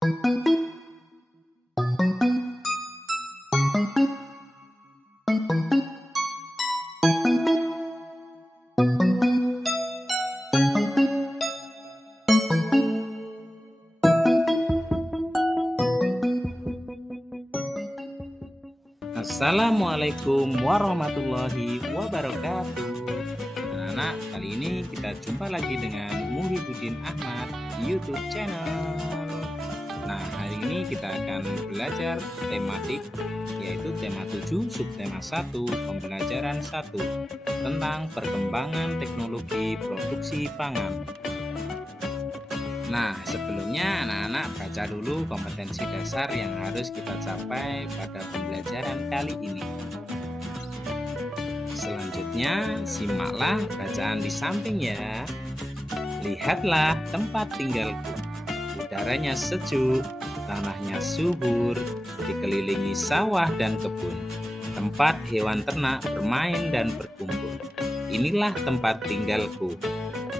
Assalamualaikum warahmatullahi wabarakatuh. Anak-anak, kali ini kita jumpa lagi dengan Muhyiddin Ahmad YouTube channel. Nah, hari ini kita akan belajar tematik, yaitu tema 7 subtema 1 pembelajaran 1 tentang perkembangan teknologi produksi pangan. Nah, sebelumnya anak-anak baca dulu kompetensi dasar yang harus kita capai pada pembelajaran kali ini. Selanjutnya, simaklah bacaan di samping ya. Lihatlah tempat tinggalku. Udaranya sejuk, tanahnya subur, dikelilingi sawah dan kebun. Tempat hewan ternak bermain dan berkumpul. Inilah tempat tinggalku.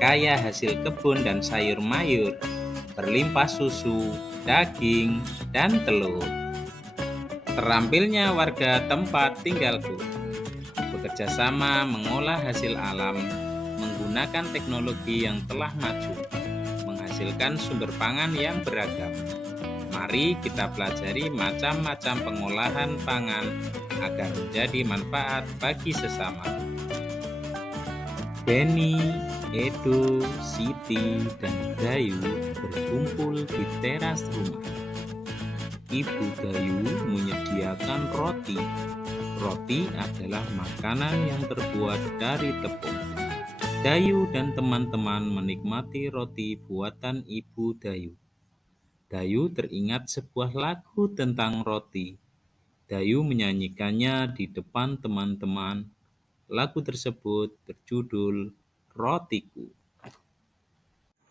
Kaya hasil kebun dan sayur mayur, berlimpah susu, daging, dan telur. Terampilnya warga tempat tinggalku bekerja sama mengolah hasil alam menggunakan teknologi yang telah maju, menghasilkan sumber pangan yang beragam. Mari kita pelajari macam-macam pengolahan pangan agar menjadi manfaat bagi sesama. Benny, Edo, Siti, dan Dayu berkumpul di teras rumah. Ibu Dayu menyediakan roti. Roti adalah makanan yang terbuat dari tepung. Dayu dan teman-teman menikmati roti buatan Ibu Dayu. Dayu teringat sebuah lagu tentang roti. Dayu menyanyikannya di depan teman-teman. Lagu tersebut berjudul Rotiku.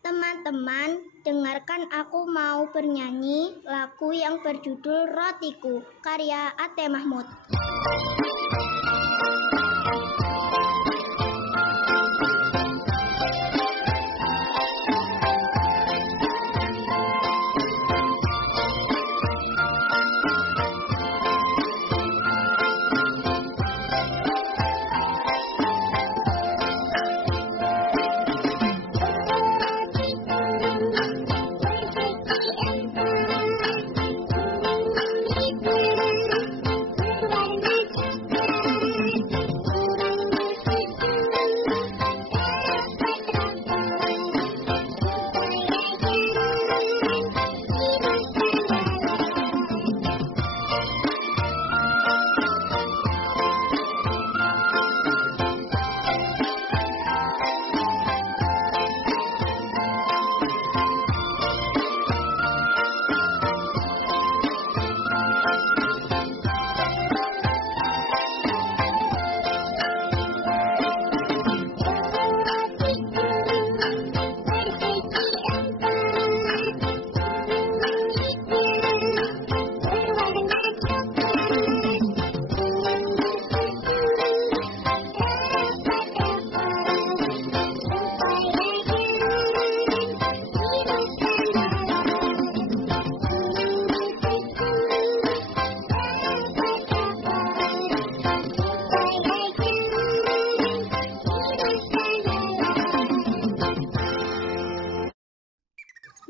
Teman-teman, dengarkan aku mau bernyanyi lagu yang berjudul Rotiku, karya Ate Mahmud.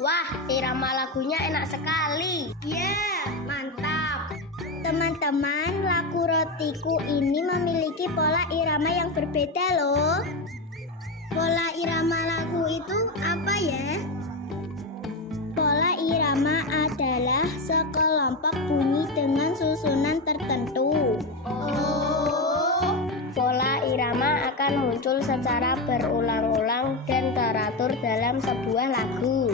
Wah, irama lagunya enak sekali. Ya, mantap. Teman-teman, lagu Rotiku ini memiliki pola irama yang berbeda loh. Pola irama lagu itu apa ya? Pola irama adalah sekelompok bunyi dengan susunan tertentu. Pola irama akan muncul secara berulang-ulang dan teratur dalam sebuah lagu.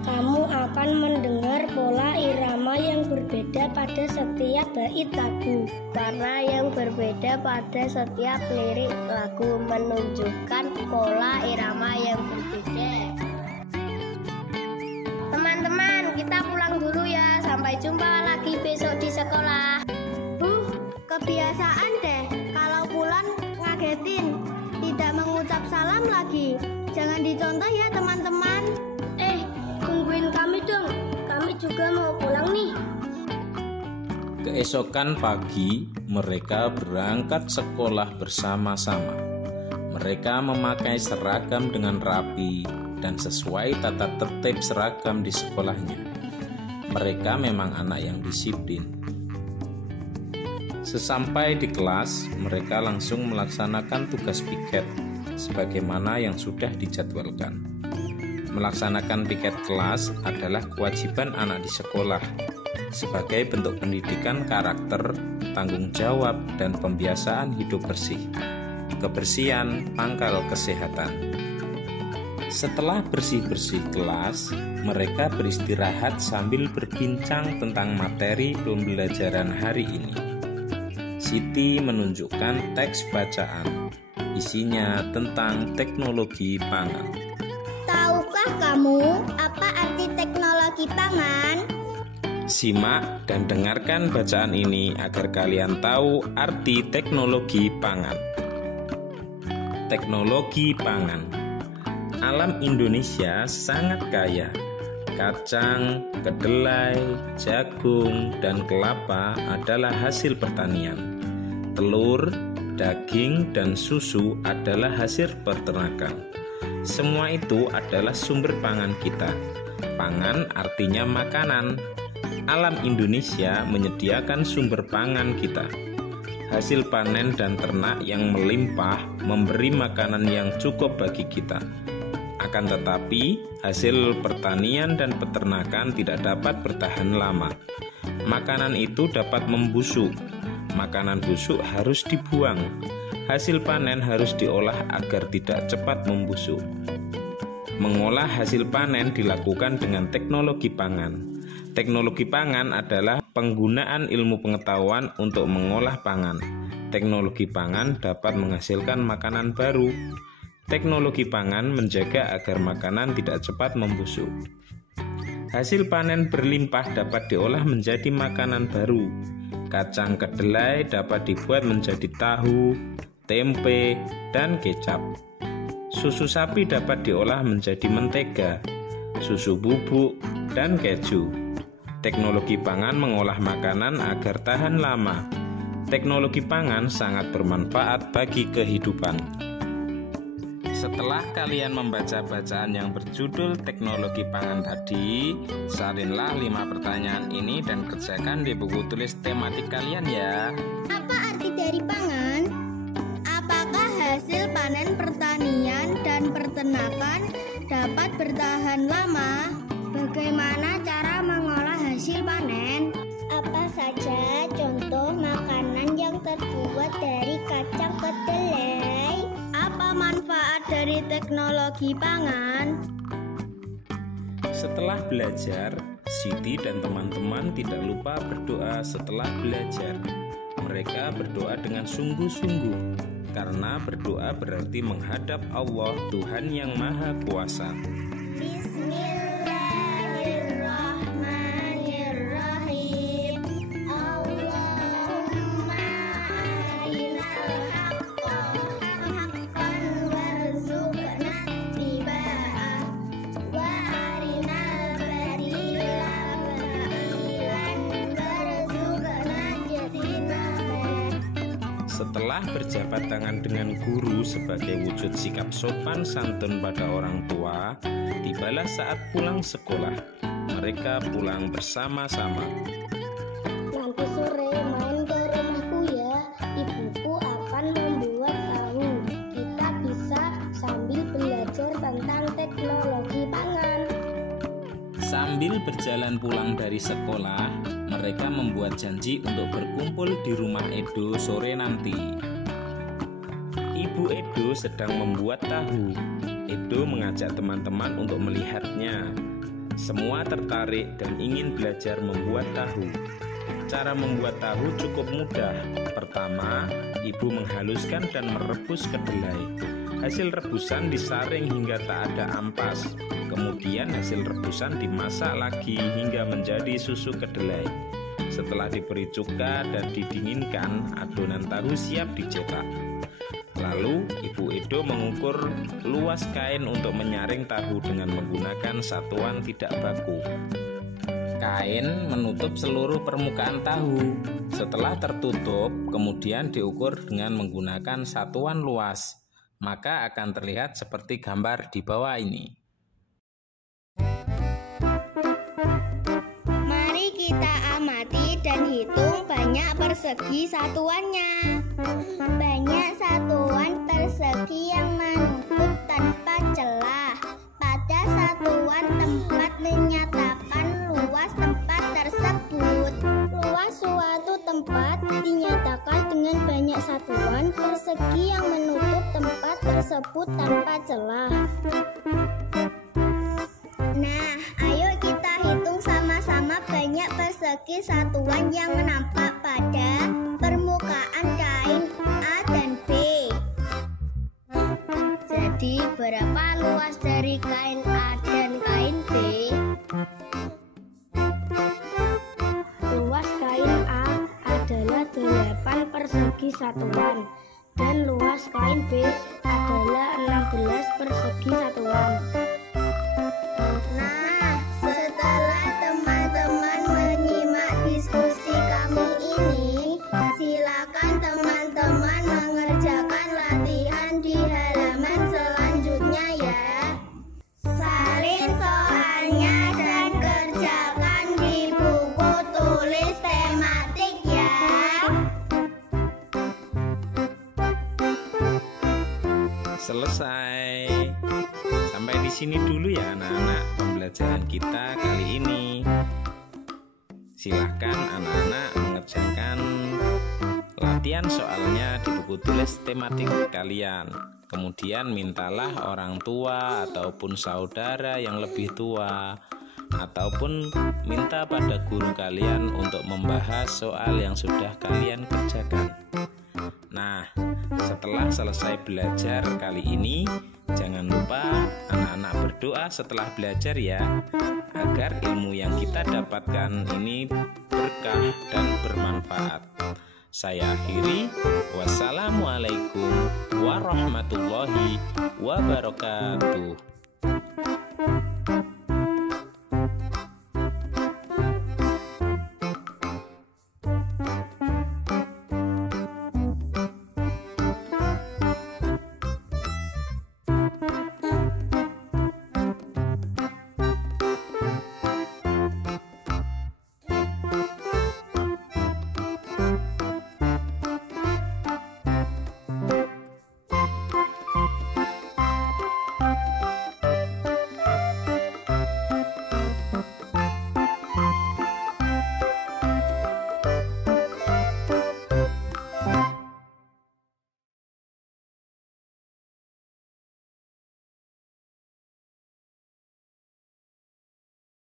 Kamu akan mendengar pola irama yang berbeda pada setiap bait lagu. Warna yang berbeda pada setiap lirik lagu menunjukkan pola irama yang berbeda. Teman-teman, kita pulang dulu ya. Sampai jumpa lagi besok di sekolah. Kebiasaan deh. Kalau pulang ngagetin, tidak mengucap salam lagi. Jangan dicontoh ya teman-teman. Tungguin kami dong. Kami juga mau pulang nih. Keesokan pagi, mereka berangkat sekolah bersama-sama. Mereka memakai seragam dengan rapi dan sesuai tata tertib seragam di sekolahnya. Mereka memang anak yang disiplin. Sesampai di kelas, mereka langsung melaksanakan tugas piket sebagaimana yang sudah dijadwalkan. Melaksanakan piket kelas adalah kewajiban anak di sekolah sebagai bentuk pendidikan karakter, tanggung jawab, dan pembiasaan hidup bersih. Kebersihan pangkal kesehatan. Setelah bersih-bersih kelas, mereka beristirahat sambil berbincang tentang materi pembelajaran hari ini. Siti menunjukkan teks bacaan, isinya tentang teknologi pangan. Tahukah kamu apa arti teknologi pangan? Simak dan dengarkan bacaan ini agar kalian tahu arti teknologi pangan. Teknologi pangan. Alam Indonesia sangat kaya. Kacang, kedelai, jagung, dan kelapa adalah hasil pertanian. Telur, daging, dan susu adalah hasil peternakan. Semua itu adalah sumber pangan kita. Pangan artinya makanan. Alam Indonesia menyediakan sumber pangan kita. Hasil panen dan ternak yang melimpah memberi makanan yang cukup bagi kita. Akan tetapi, hasil pertanian dan peternakan tidak dapat bertahan lama. Makanan itu dapat membusuk. Makanan busuk harus dibuang. Hasil panen harus diolah agar tidak cepat membusuk. Mengolah hasil panen dilakukan dengan teknologi pangan. Teknologi pangan adalah penggunaan ilmu pengetahuan untuk mengolah pangan. Teknologi pangan dapat menghasilkan makanan baru. Teknologi pangan menjaga agar makanan tidak cepat membusuk. Hasil panen berlimpah dapat diolah menjadi makanan baru. Kacang kedelai dapat dibuat menjadi tahu, tempe, dan kecap. Susu sapi dapat diolah menjadi mentega, susu bubuk, dan keju. Teknologi pangan mengolah makanan agar tahan lama. Teknologi pangan sangat bermanfaat bagi kehidupan. Setelah kalian membaca bacaan yang berjudul teknologi pangan tadi, salinlah 5 pertanyaan ini dan kerjakan di buku tulis tematik kalian ya. Apa arti dari pangan? Apakah hasil panen pertanian dan peternakan dapat bertahan lama? Bagaimana cara mengolah hasil panen? Apa saja contoh makanan yang terbuat dari kacang kedelai? Apa manfaat dari teknologi pangan? Setelah belajar, Siti dan teman-teman tidak lupa berdoa setelah belajar. Mereka berdoa dengan sungguh-sungguh, karena berdoa berarti menghadap Allah, Tuhan yang Maha Kuasa. Bismillahirrahmanirrahim. Allahumma arinal haqqa haqqan warzuqna ittiba'ah wa arinal batila batilan warzuqna ijtinabah. Setelah berjabat tangan dengan guru sebagai wujud sikap sopan santun pada orang tua, tibalah saat pulang sekolah. Mereka pulang bersama-sama. Nanti sore main ke rumahku ya. Ibuku akan membuat tahu. Kita bisa sambil belajar tentang teknologi pangan. Sambil berjalan pulang dari sekolah, mereka membuat janji untuk berkumpul di rumah Edo sore nanti. Ibu Edo sedang membuat tahu. Edo mengajak teman-teman untuk melihatnya. Semua tertarik dan ingin belajar membuat tahu. Cara membuat tahu cukup mudah. Pertama, ibu menghaluskan dan merebus kedelai. Hasil rebusan disaring hingga tak ada ampas. Kemudian hasil rebusan dimasak lagi hingga menjadi susu kedelai. Setelah diberi cuka dan didinginkan, adonan tahu siap dicetak. Lalu Ibu Edo mengukur luas kain untuk menyaring tahu dengan menggunakan satuan tidak baku. Kain menutup seluruh permukaan tahu. Setelah tertutup, kemudian diukur dengan menggunakan satuan luas, maka akan terlihat seperti gambar di bawah ini. Mari kita amati dan hitung banyak persegi satuannya. Banyak satuan persegi yang menutup tanpa celah. Pada satuan tempat menyatakan luas tempat tersebut. Luas suatu tempat dinyatakan dengan banyak satuan persegi yang menutup tempat tersebut tanpa celah. Nah, ayo kita hitung sama-sama banyak persegi satuan yang nampak pada permukaan kain A dan B. Jadi, berapa luas dari kain A dan kain B? Luas kain A adalah 8 persegi satuan dan luas kain B adalah 16 persegi satuan. Nah, setelah teman-teman menyimak diskusi kami ini, silakan teman-teman mengerjakan latihan di halaman selanjutnya ya. Salin soalnya dan kerjakan di buku tulis tematik ya. Selesai. Sampai di sini dulu ya anak-anak pembelajaran kita kali ini. Silahkan anak-anak mengerjakan latihan soalnya di buku tulis tematik kalian. Kemudian mintalah orang tua ataupun saudara yang lebih tua, ataupun minta pada guru kalian untuk membahas soal yang sudah kalian kerjakan. Nah, setelah selesai belajar kali ini, jangan lupa anak-anak berdoa setelah belajar ya, agar ilmu yang kita dapatkan ini berkah dan bermanfaat. Saya akhiri, wassalamualaikum warahmatullahi wabarakatuh.